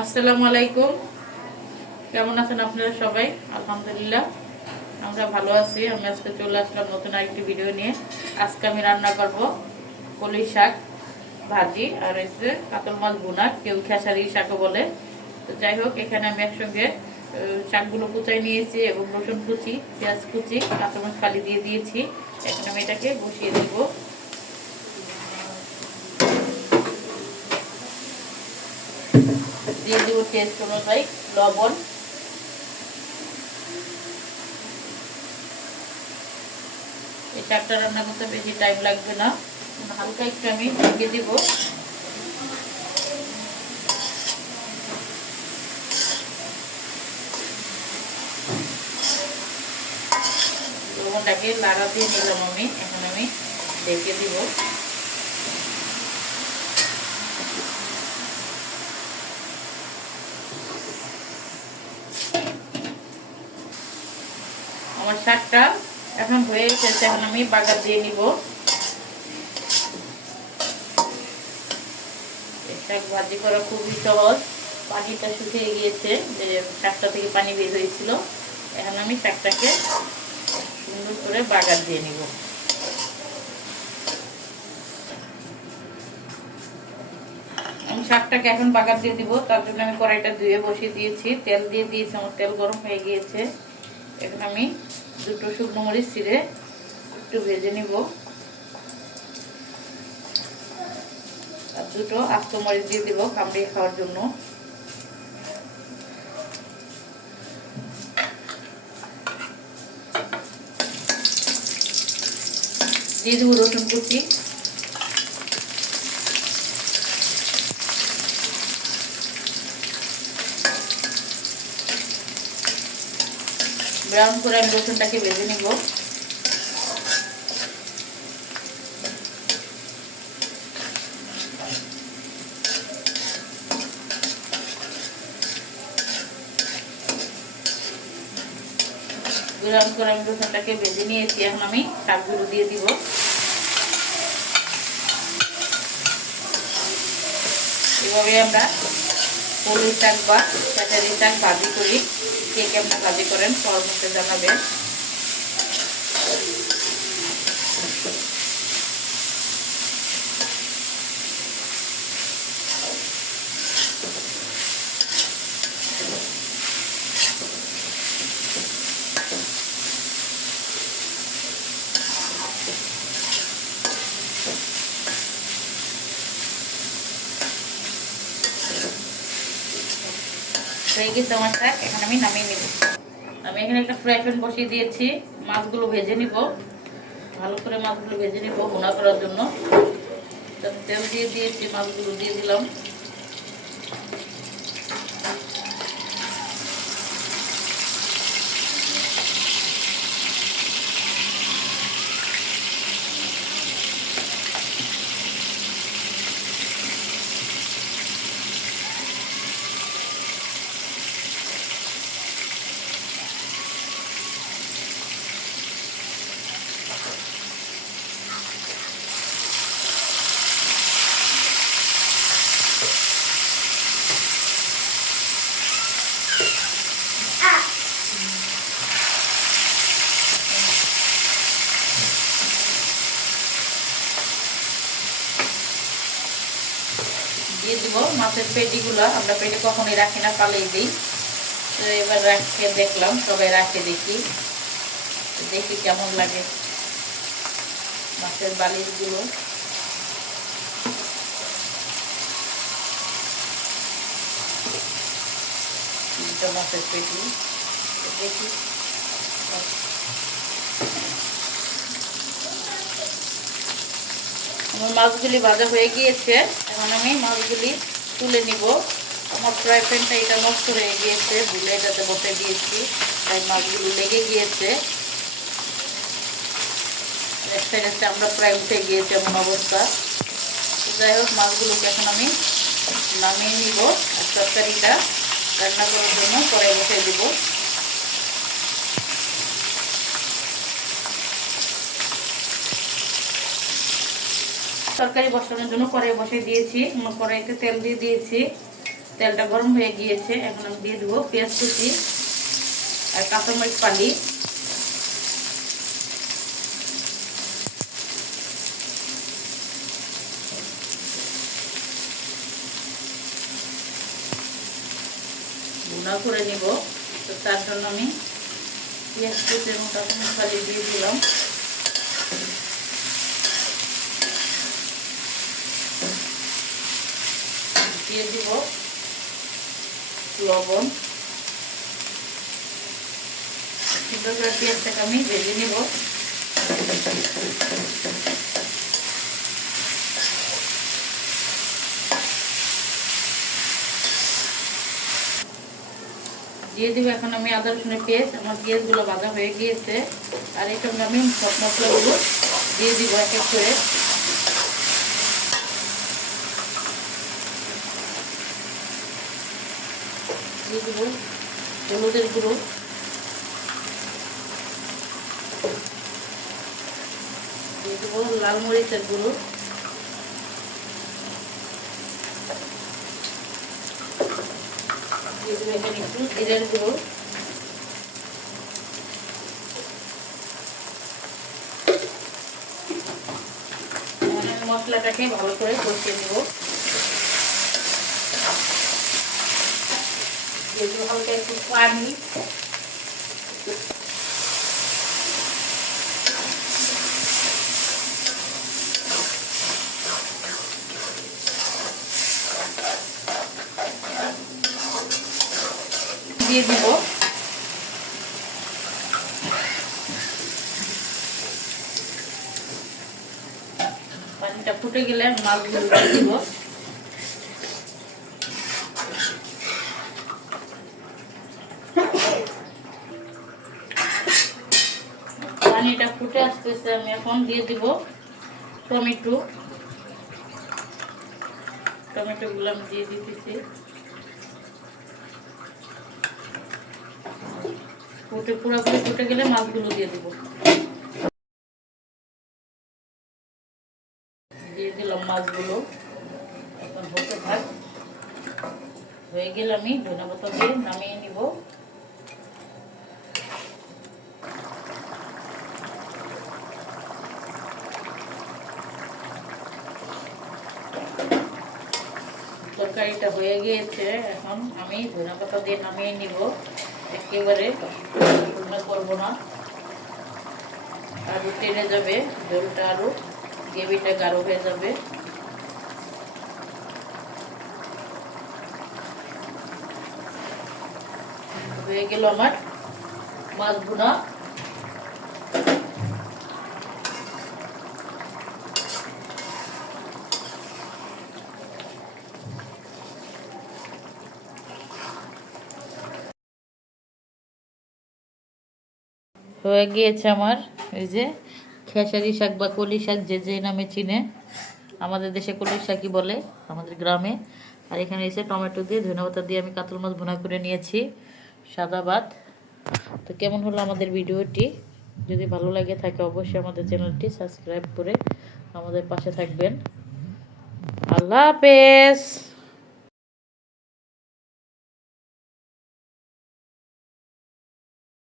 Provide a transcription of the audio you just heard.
আসসালামু আলাইকুম। কেমন আছেন আপনারা সবাই? আলহামদুলিল্লাহ, আমরা ভালো আছি। আমি আজকে চলে আসলাম নতুন আরেকটি ভিডিও নিয়ে। আজকে আমি রান্না করব কলি শাক ভাজি আর হচ্ছে কাতল মাছ বোনা কেউ খেসারি শাকও বলে। তো যাই হোক, এখানে আমি একসঙ্গে শাকগুলো কুচাই নিয়েছি এবং রসুন কুচি, পেঁয়াজ কুচি, কাঁচামরিচ ফালি দিয়ে দিয়েছি। এখন আমি এটাকে বসিয়ে দেবো। দিয়ে দেবো টেস্ট অনুযায়ী লবণ। এই রান্না করতে বেশি টাইম লাগবে না। হালকা একটু আমি ঢেকে লবণটাকে লাড়া দিয়ে নিলাম আমি, এখন আমি ঢেকে দিব। শাকটা এখন হয়ে এসেছে এখন আমি বাগার দিয়ে নিব। শাক ভাজি করা খুবই সহজ। পানিটা শুকিয়ে গিয়েছে, যে শাকটা থেকে পানি বের হয়েছিল। এখন আমি শাকটাকে সুন্দর করে বাগার দিয়ে নিব। আমি শাকটাকে এখন বাগার দিয়ে দিব তার জন্য আমি কড়াইটা ধুয়ে বসিয়ে দিয়েছি। তেল দিয়ে দিয়েছি, আমার তেল গরম হয়ে গিয়েছে। এখন আমি দুটো শুকনো মরিচ ছিঁড়ে একটু ভেজে নিব। দুটো আস্ত মরিচ দিয়ে দিব কামড়িয়ে খাওয়ার জন্য। দিয়ে দেবো রসুন কুচি। ব্রাউন করে আমি রসুনটাকে ভেজে নিব। ব্রাউন করে আমি রসুনটাকে ভেজে নিয়েছি, এখন আমি শাকগুলো দিয়ে দিব। এভাবে আমরা হলুদ শাক বা কাঁচারি শাক ভাজি করি। কে কেমন কাজে করেন পরামর্শ জানাবেন। হয়ে গেছে আমার আমি নামিয়ে নিব। আমি এখানে একটা ফ্রাই প্যান বসিয়ে দিয়েছি। মাছগুলো ভেজে নিব। ভালো করে মাছগুলো ভেজে নিব ভুনা করার জন্য। তেল দিয়ে দিয়েছি, মাছগুলো দিয়ে দিলাম। দিয়ে দিব। মাছের পেটিগুলো আমরা পেটে কখনোই রাখি না পালিয়ে দিই। তো এবার রাখে দেখলাম, সবাই রাখে দেখি। দেখি কেমন লাগে মাছের বালিশগুলো। মাছের পেটি। দেখি। আমার মাছগুলি ভাজা হয়ে গিয়েছে। এখন আমি মাছগুলি তুলে নিব। আমার ফ্রাই প্যানটা এটা নষ্ট হয়ে গিয়েছে, ভুলে এটাতে বসে দিয়েছি, তাই মাছগুলো লেগে গিয়েছে। একটা আমরা প্রায় উঠে গিয়েছে এমন অবস্থা। যাই হোক, মাছগুলোকে এখন আমি নামিয়ে নিব আর তরকারিটা রান্না করার জন্য পরে বসে দিব। তরকারি বসানোর জন্য কড়াই বসিয়ে দিয়েছি। কড়াইতে তেল দিয়ে দিয়েছি। তেলটা গরম হয়ে গিয়েছে। এখন আমি দিয়ে দেবো পেঁয়াজ কুচি আর কাঁচামরিচ পালি। গুঁড়া করে নিব। তো তার জন্য আমি পেঁয়াজ কুচি এবং কাঁচামরিচ পালি দিয়ে দিলাম। দিয়ে দিব লবণ। সুন্দর করে পেঁয়াজটাকে আমি ভেজে নেব। দিয়ে দিব এখন আমি আদা রসুনের পেঁয়াজ। আমার পেঁয়াজগুলো ভাজা হয়ে গিয়েছে। আর এর সঙ্গে আমি সব মশলাগুলো দিয়ে দিব এক এক করে। দিয়ে দেবো, হলুদের গুঁড়ো। দিয়ে দেবো লাল মরিচের গুঁড়ো। দিয়ে দেবো এখানে একটু জিরের গুঁড়ো। মশলাটাকে ভালো করে কষিয়ে নেব। দেবো হালকা একটু পানি দিয়ে দিব। পানিটা ফুটে গেলে মাছগুলো দিব পানিটা আসতেছে আমি এখন দিয়ে দিব টমেটো। টমেটো গুলো আমি দিয়ে দিতেছি। ফুটে, পুরোপুরি ফুটে গেলে মাছগুলো দিয়ে দিব। দিয়ে দিলাম মাছগুলো। এখন হতে থাক। হয়ে গেলে আমি ধনে পাতা দিয়ে নামিয়ে নিব। তরকারিটা হয়ে গিয়েছে, এখন আমি ধনে পাতা দিয়ে নামিয়ে নিব। একেবারে রান্না করব না। আরও টেনে যাবে, জলটা আরও গ্রেভিটা গাঢ় হয়ে যাবে। হয়ে গেল আমার মাছ ভুনা। হয়ে গিয়েছে আমার। এই যে খেসারি শাক বা কলি শাক যে যে নামে চিনে, আমাদের দেশে কলি শাকই বলে আমাদের গ্রামে। আর এখানে এসে টমেটো দিয়ে ধনেপাতা দিয়ে আমি কাতল মাছ ভুনা করে নিয়েছি, সাদা ভাত। তো কেমন হলো আমাদের ভিডিওটি? যদি ভালো লাগে থাকে অবশ্যই আমাদের চ্যানেলটি সাবস্ক্রাইব করে আমাদের পাশে থাকবেন। আল্লাহ হাফেজ!